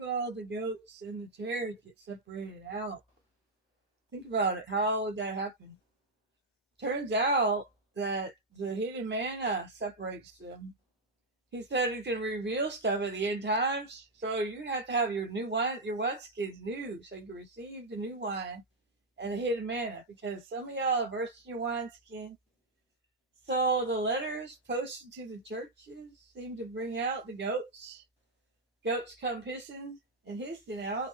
do all the goats and the tares get separated out? Think about it. How would that happen? Turns out that the hidden manna separates them. He said he's going to reveal stuff at the end times. So you have to have your new wine, your wineskins new, so you can receive the new wine and the hidden manna. Because some of y'all are bursting your wineskin. So the letters posted to the churches seem to bring out the goats. Goats come pissing and hissing out.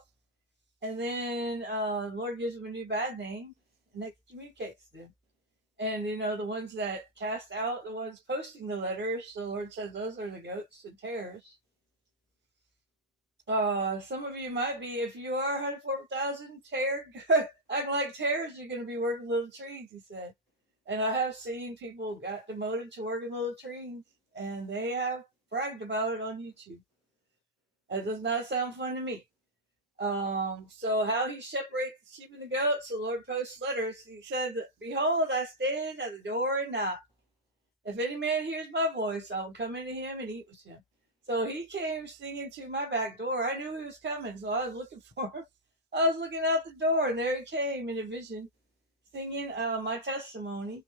And then the Lord gives them a new bad name and that communicates them. And the ones that cast out the ones posting the letters, the Lord says those are the goats, the tares. Some of you might be, if you are 104,000 tear, acting like tares, you're going to be working little trees, he said. And I have seen people got demoted to working little trees, and they have bragged about it on YouTube. That does not sound fun to me. So how he separates the sheep and the goats, the Lord posts letters. He said, "Behold, I stand at the door and knock. If any man hears my voice, I will come into him and eat with him." So he came singing to my back door. I knew he was coming, so I was looking for him. I was looking out the door, and there he came in a vision, singing my testimony.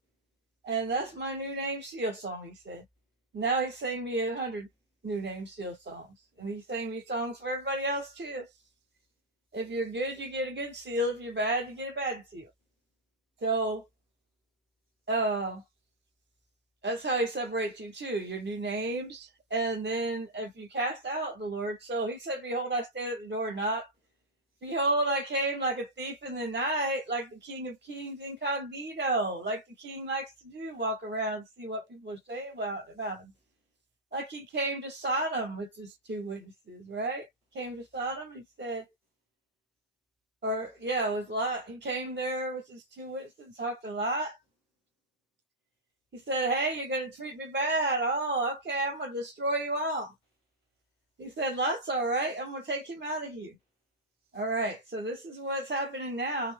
And that's my new name seal song, he said. Now he sang me 100 new name seal songs. And he sang me songs for everybody else, too. If you're good, you get a good seal. If you're bad, you get a bad seal. So, uh, that's how he separates you too. Your new names. And then if you cast out the Lord, so he said, "Behold, I stand at the door and knock. Behold, I came like a thief in the night, like the King of Kings incognito, like the king likes to do, walk around, see what people are saying about him. Like he came to Sodom with his two witnesses, right? Came to Sodom, he said, or yeah, with Lot. He came there with his two witnesses, talked a lot. He said, "Hey, you're going to treat me bad. Oh, okay, I'm going to destroy you all." He said, "Lot's all right. I'm going to take him out of here." All right, so this is what's happening now.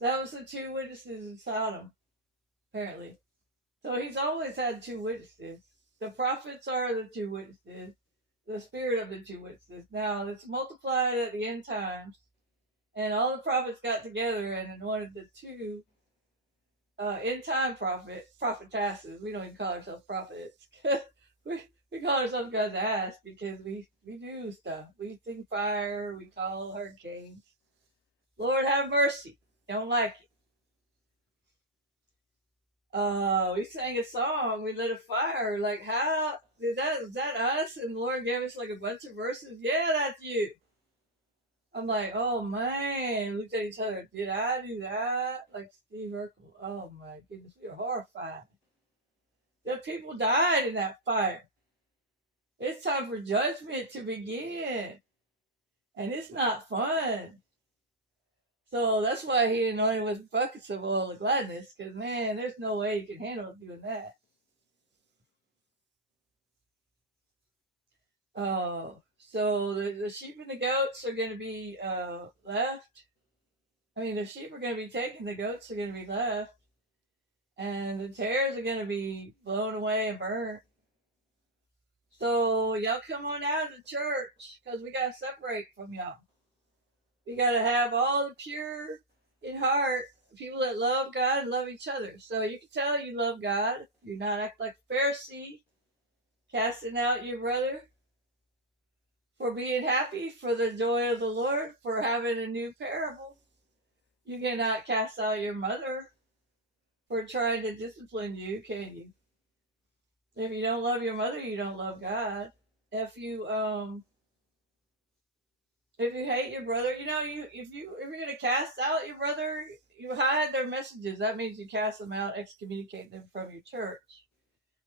That was the two witnesses in Sodom, apparently. So he's always had two witnesses. The prophets are the two witnesses, the spirit of the two witnesses. Now, it's multiplied at the end times, and all the prophets got together and anointed the two end time prophetesses. We don't even call ourselves prophets. we, we call ourselves God's ass because we do stuff. We sing fire, we call hurricanes. Lord have mercy. Don't like it. We sang a song, we lit a fire. Like, how did that, is that us? And the Lord gave us like a bunch of verses. Yeah, that's you. I'm like, oh man, looked at each other. Did I do that? Like Steve Urkel. Oh my goodness, we are horrified. The people died in that fire. It's time for judgment to begin. And it's not fun. So that's why he anointed with buckets of oil of gladness. Because, man, there's no way you can handle doing that. So the sheep and the goats are going to be left. I mean, the sheep are going to be taken, the goats are going to be left, and the tares are going to be blown away and burnt. So y'all come on out of the church because we got to separate from y'all. We got to have all the pure in heart people that love God and love each other. So you can tell you love God. You're not acting like a Pharisee, casting out your brother for being happy, for the joy of the Lord, for having a new parable. You cannot cast out your mother for trying to discipline you, can you? If you don't love your mother, you don't love God. If you if you hate your brother, if you're gonna cast out your brother, you hide their messages. That means you cast them out, excommunicate them from your church.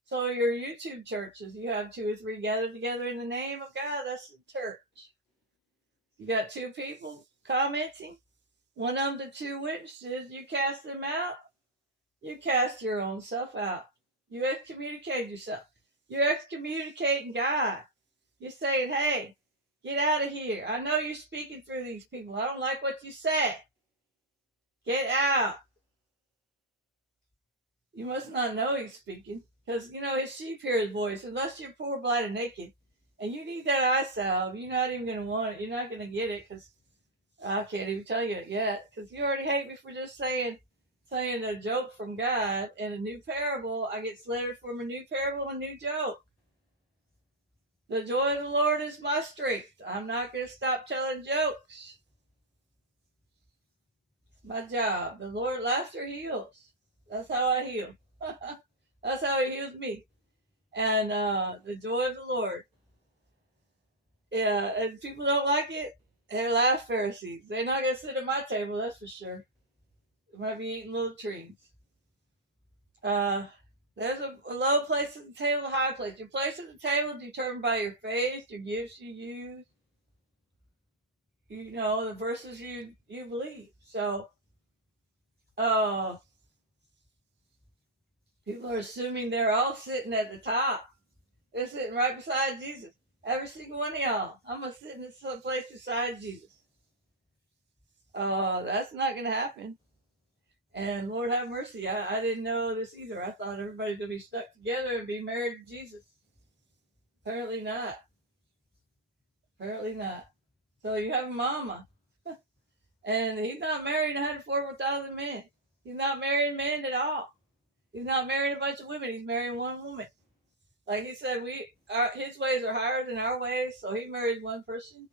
So your YouTube churches, you have two or three gathered together in the name of God. That's the church. You got two people commenting. One of the two witnesses, you cast them out. You cast your own self out. You excommunicate yourself. You're excommunicating God. You're saying, "Hey, get out of here. I know you're speaking through these people. I don't like what you said. Get out." You must not know he's speaking because, his sheep hear his voice. Unless you're poor, blind, and naked, And you need that eye salve. You're not even going to want it. You're not going to get it because I can't even tell you it yet. Because you already hate me for just saying a joke from God and a new parable. I get slandered for a new parable and a new joke. The joy of the Lord is my strength. I'm not going to stop telling jokes. It's my job. The Lord laughter heals. That's how I heal. That's how He heals me. And the joy of the Lord. Yeah, and people don't like it. They're last Pharisees. They're not going to sit at my table, that's for sure. They might be eating little trees. Uh, there's a low place at the table, a high place. Your place at the table is determined by your faith, your gifts you use, the verses you believe. So, uh, people are assuming they're all sitting at the top. They're sitting right beside Jesus. Every single one of y'all. I'm gonna sit in this place beside Jesus. That's not gonna happen. And Lord have mercy, I didn't know this either. I thought everybody's gonna be stuck together and be married to Jesus. Apparently not. Apparently not. So you have a mama. And he's not married 104,000 men. He's not marrying men at all. He's not marrying a bunch of women. He's marrying one woman. Like he said, his ways are higher than our ways, so he marries one person.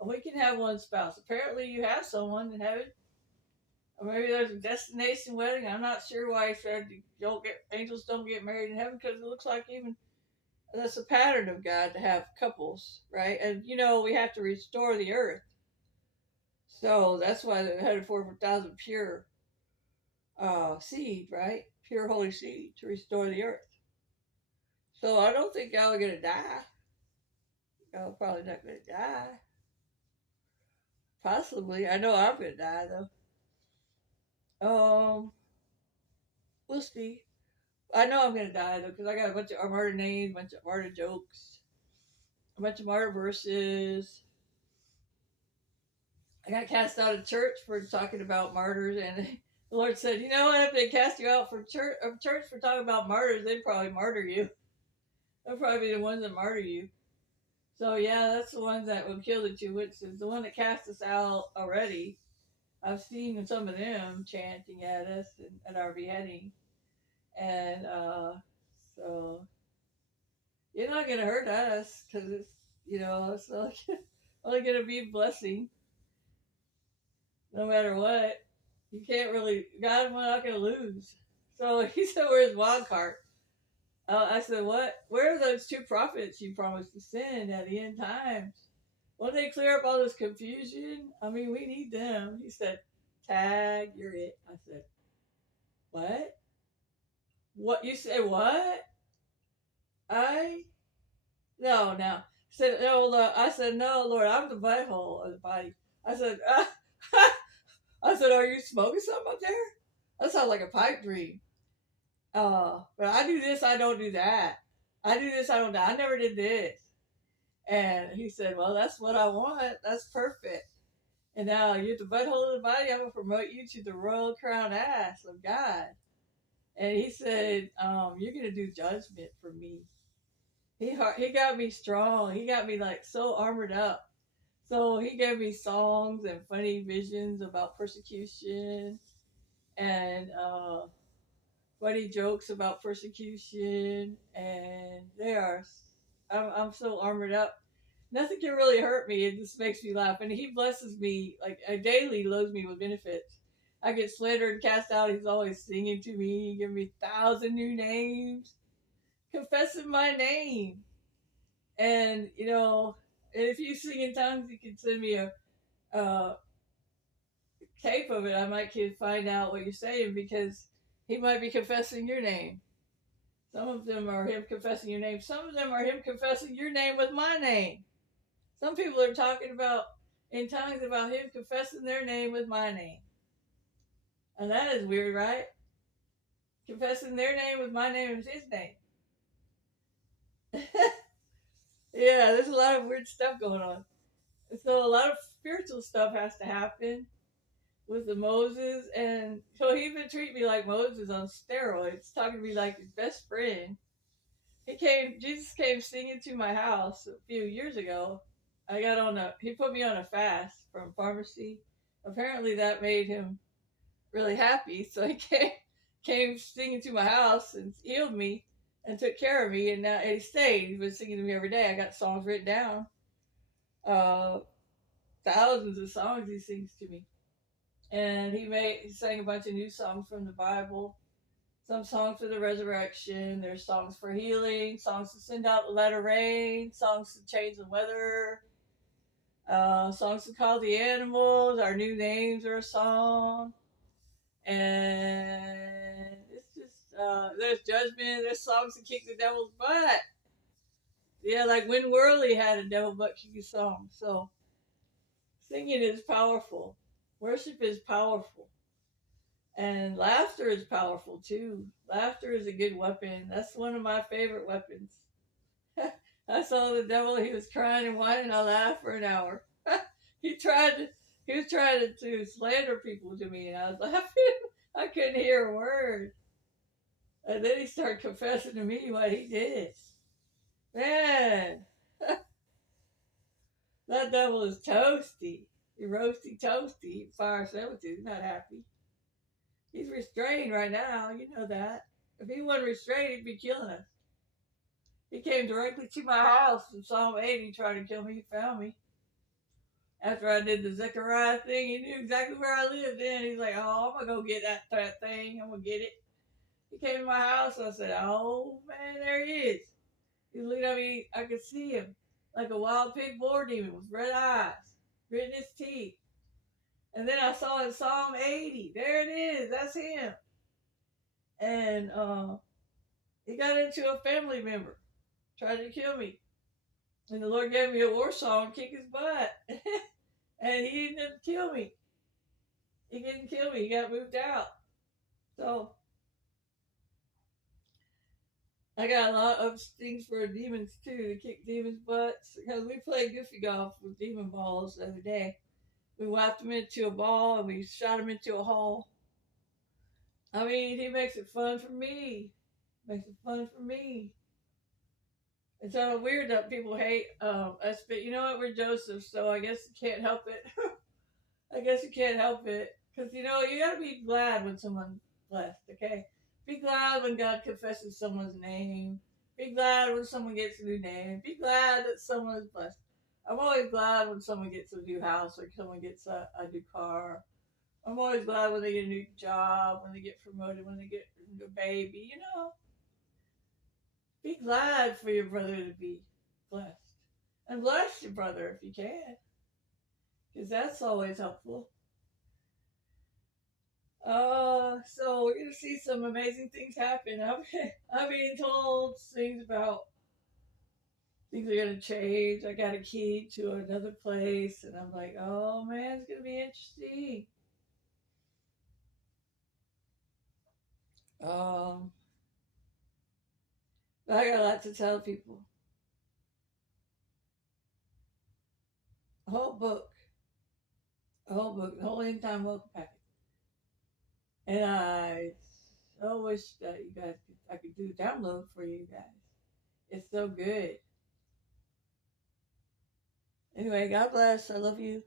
And we can have one spouse. Apparently you have someone in heaven. Or maybe there's a destination wedding. I'm not sure why he said angels don't get married in heaven, because it looks like even that's a pattern of God to have couples, right? And we have to restore the earth. So that's why they had 4,000 pure seed, right? Pure holy seed to restore the earth. So I don't think y'all are gonna die. Y'all probably not gonna die. Possibly. I know I'm gonna die though. We'll see. I know I'm gonna die though, because I got a bunch of martyr names, a bunch of martyr jokes, a bunch of martyr verses. I got cast out of church for talking about martyrs, and the Lord said, "You know what? If they cast you out for church for talking about martyrs, they'd probably martyr you. They'll probably be the ones that martyr you." So yeah, that's the ones that will kill the two witnesses. The one that cast us out already. I've seen some of them chanting at us at our beheading, and so you're not gonna hurt us because it's only gonna be a blessing, no matter what. You can't really. God, we're not gonna lose. So he said, "Where's his wild card?" I said, "What? Where are those two prophets you promised to send at the end times? Won't they clear up all this confusion? I mean, we need them." He said, "Tag, you're it." I said, "What? What you say? What? I no no." He said, "No, Lord." I said, "No, Lord, I'm the butthole of the body." I said, "I said, are you smoking something up there? That sounds like a pipe dream." But I do this, I don't do that. I do this, I don't do that. I never did this. And he said, "Well, that's what I want. That's perfect. And now you're the butthole of the body. I'm going to promote you to the royal crown ass of God." And he said, "You're going to do judgment for me." He got me strong. He got me like so armored up. So he gave me songs and funny visions about persecution and funny jokes about persecution. And I'm so armored up. Nothing can really hurt me. It just makes me laugh. And he blesses me, like, daily loads me with benefits. I get slandered and cast out. He's always singing to me, giving me 1,000 new names, confessing my name. And, if you sing in tongues, you can send me a tape of it. I might find out what you're saying, because he might be confessing your name. Some of them are him confessing your name. Some of them are him confessing your name with my name. Some people are talking about in tongues about him confessing their name with my name. And that is weird, right? Confessing their name with my name is his name. Yeah, there's a lot of weird stuff going on. So a lot of spiritual stuff has to happen with the Moses. And so he even treated me like Moses on steroids, talking to me like his best friend. Jesus came singing to my house a few years ago. He put me on a fast from pharmacy. Apparently that made him really happy. So he came singing to my house and healed me and took care of me. And he stayed. He's been singing to me every day. I got songs written down. Uh, Thousands of songs he sings to me. And he sang a bunch of new songs from the Bible. Some songs for the resurrection. There's songs for healing, songs to send out the latter rain, songs to change the weather, songs to call the animals. Our new names are a song. And it's just, there's judgment. There's songs to kick the devil's butt. Yeah, like Win Worley had a devil butt kicking song. So singing is powerful. Worship is powerful. And laughter is powerful too. Laughter is a good weapon. That's one of my favorite weapons. I saw the devil. He was crying and whining. I laughed for an hour. he tried to. He was trying to slander people to me, and I was laughing. I couldn't hear a word. And then he started confessing to me what he did. Man, that devil is toasty. He roasty toasty. Fire sandwiches. He's not happy. He's restrained right now. You know that. If he wasn't restrained, he'd be killing us. He came directly to my house in Psalm 80 trying to kill me. He found me. After I did the Zechariah thing, he knew exactly where I lived in. He's like, oh, I'm going to go get that thing. I'm going to get it. He came to my house. I said, oh, man, there he is. He looked at me. I could see him like a wild pig boar demon with red eyes, gritting his teeth. And then I saw in Psalm 80. There it is. That's him. And he got into a family member, tried to kill me. And the Lord gave me a war song, kick his butt. And he didn't kill me. He didn't kill me. He got moved out. So I got a lot of things for demons too, to kick demons' butts. Because we played goofy golf with demon balls the other day. We whacked them into a ball and we shot them into a hole. I mean, he makes it fun for me. Makes it fun for me. It's so weird that people hate us, but you know what? We're Joseph, so I guess you can't help it. I guess you can't help it. Because, you know, you got to be glad when someone's blessed, okay? Be glad when God confesses someone's name. Be glad when someone gets a new name. Be glad that someone is blessed. I'm always glad when someone gets a new house or someone gets a new car. I'm always glad when they get a new job, when they get promoted, when they get a baby, you know? Be glad for your brother to be blessed. And bless your brother if you can. Because that's always helpful. So we're gonna see some amazing things happen. I'm being told things about things are gonna change. I got a key to another place, and I'm like, oh man, it's gonna be interesting. Um, but I got a lot to tell people. A whole book, the whole end time welcome packet. And I so wish that I could do a download for you guys. It's so good. Anyway, God bless. I love you.